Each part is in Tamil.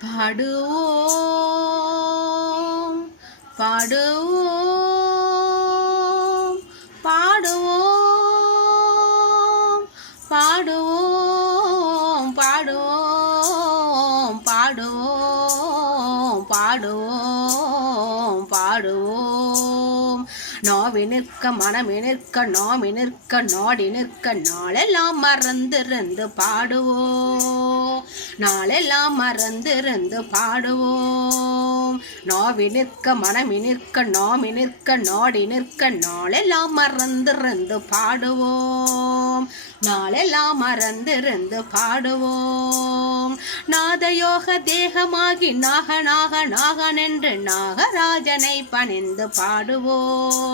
பாடுவோம் பாடுவோம் பாடுவோம் பாடுவோம் பாடுவோம் பாடுவோம் பாடுவோம் பாடுவோம். நாவெனிற்க மனமெனிற்க நாமெனிற்க நாடெனிற்க நாளெல்லாம் மறந்திருந்து பாடுவோம். நாளெல்லாம் மறந்திருந்து பாடுவோம். நாவெனிற்க மனமெனிற்க நாமெனிற்க நாடெனிற்க நாளெல்லாம் மறந்திருந்து பாடுவோம். நாளெல்லாம் மறந்திருந்து பாடுவோம். நாதயோக தேகமாகி நாக நாகனாக நாகனென்று நாகராஜனை பணிந்து பாடுவோம்.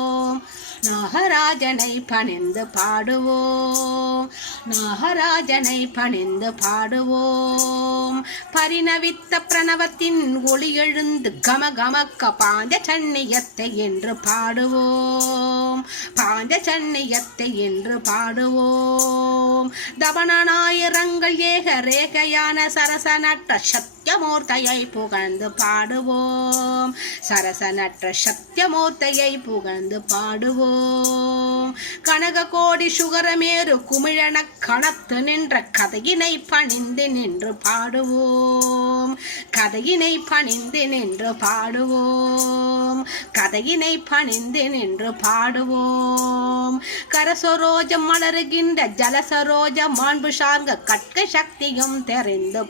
நாகராஜனை பணிந்து பாடுவோம். நாகராஜனை பணிந்து பாடுவோம். பரிணவித்த பிரணவத்தின் ஒளி எழுந்து கம கமக்க பாஞ்ச சன்னியத்தை என்று பாடுவோம். பாஞ்ச சன்னியத்தை என்று பாடுவோம். தவனநாயிரங்கள் ஏக ரேகையான சரசனற்ற சத்தியமூர்த்தையை புகழ்ந்து பாடுவோம். சரசனற்ற சத்தியமூர்த்தையை புகழ்ந்து பாடுவோம். கனக கோடி சுகரமேறு குமிழன கணத்து நின்ற கதையினை பணிந்து நின்று பாடுவோம். கதையினை பணிந்து நின்று பாடுவோம். கதையினை பணிந்து நின்று பாடுவோம். கரசரோஜம் மலருகின்ற ஜலசரோஜ மாண்பு சார்ந்த கற்க சக்தியும் தெரிந்து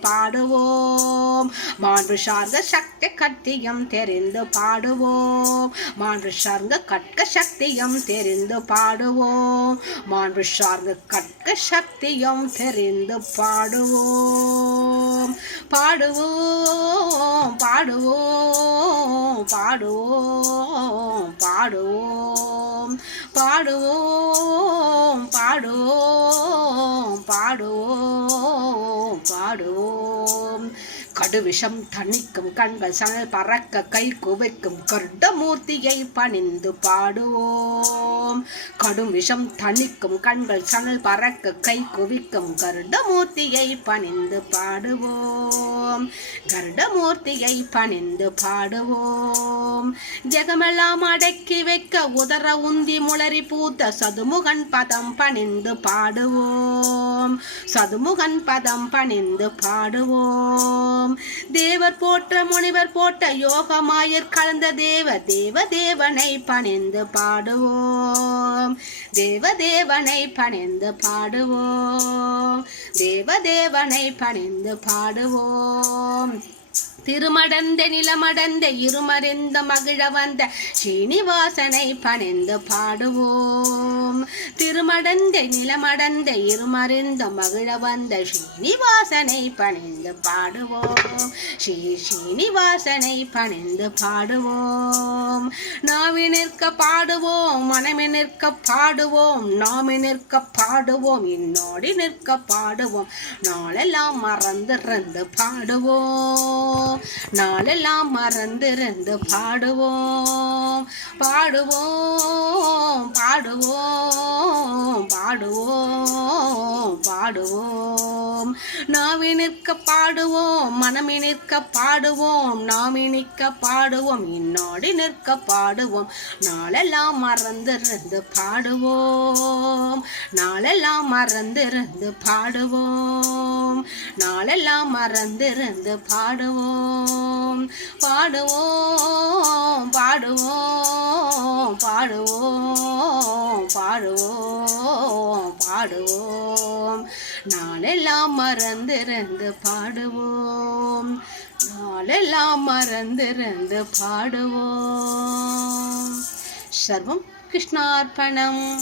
பாடுவோம். மாண்பு சார்ந்த சக்தி கத்தியம் தெரிந்து பாடுவோம். மாண்பு சார்ந்த கற்க சக்தியம் தெரிந்து பாடுவோம். மாண்பு சார்ந்த கற்க சக்தியம் தெரிந்து பாடுவோம். பாடுவோம் பாடுவோம் பாடுவோம் பாடுவோம். பாடுவோம் பாடுவோம் பாடுவோம் பாடுவோம். கடு விஷம் தணிக்கும் கண்கள் சணல் பறக்க கை குவைக்கும் கருடமூர்த்தியை பணிந்து பாடுவோம். கடும் விஷம் தணிக்கும் கண்கள் சணல் பறக்க கை குவிக்கும் கருடமூர்த்தியை பணிந்து பாடுவோம். கருடமூர்த்தியை பணிந்து பாடுவோம். ஜெகமெல்லாம் அடக்கி வைக்க உதர உந்தி முளறி பூத்த சதுமுகன் பதம் பணிந்து பாடுவோம். சதுமுகன் பதம் பணிந்து பாடுவோம். தேவர் போற்ற முனிவர் போட்ட யோகமாயர் கலந்த தேவ தேவ தேவனை பணிந்து பாடுவோம். தேவ தேவனை பணிந்து பாடுவோம். தேவ தேவனை பணிந்து பாடுவோம். திருமடந்த நிலமடந்த இருமறிந்த மகிழ வந்த ஸ்ரீனிவாசனை பணிந்து பாடுவோம். திருமடந்த நிலமடந்த இருமறிந்த மகிழ வந்த ஸ்ரீனிவாசனை பணிந்து பாடுவோம். ஸ்ரீ ஸ்ரீனிவாசனை பணிந்து பாடுவோம். நாவி நிற்க பாடுவோம் மனமே நிற்க பாடுவோம் நாமி நிற்க பாடுவோம் இன்னோடி நிற்க பாடுவோம். நாளெல்லாம் மறந்திருந்து பாடுவோம். நாளெல்லாம் மறந்திருந்து பாடுவோம் பாடுவோம் பாடுவோம் பாடுவோம். பாடுவோம். நாவி நிற்க பாடுவோம் மனமே நிற்க பாடுவோம் நாமி நிற்க பாடுவோம் இன்னோடி நிற்க பாடுவோம். நாளெல்லாம் மறந்திருந்து பாடுவோம். நாளெல்லாம் மறந்திருந்து பாடுவோம். நாளெல்லாம் மறந்திருந்து பாடுவோம். பாடுவோம் பாடுவோம் பாடுவோம். பாடுவோம் பாடுவோம். நாளெல்லாம் மறந்திருந்து பாடுவோம். நாளெல்லாம் மறந்திருந்து பாடுவோம். சர்வம் கிருஷ்ணார்ப்பணம்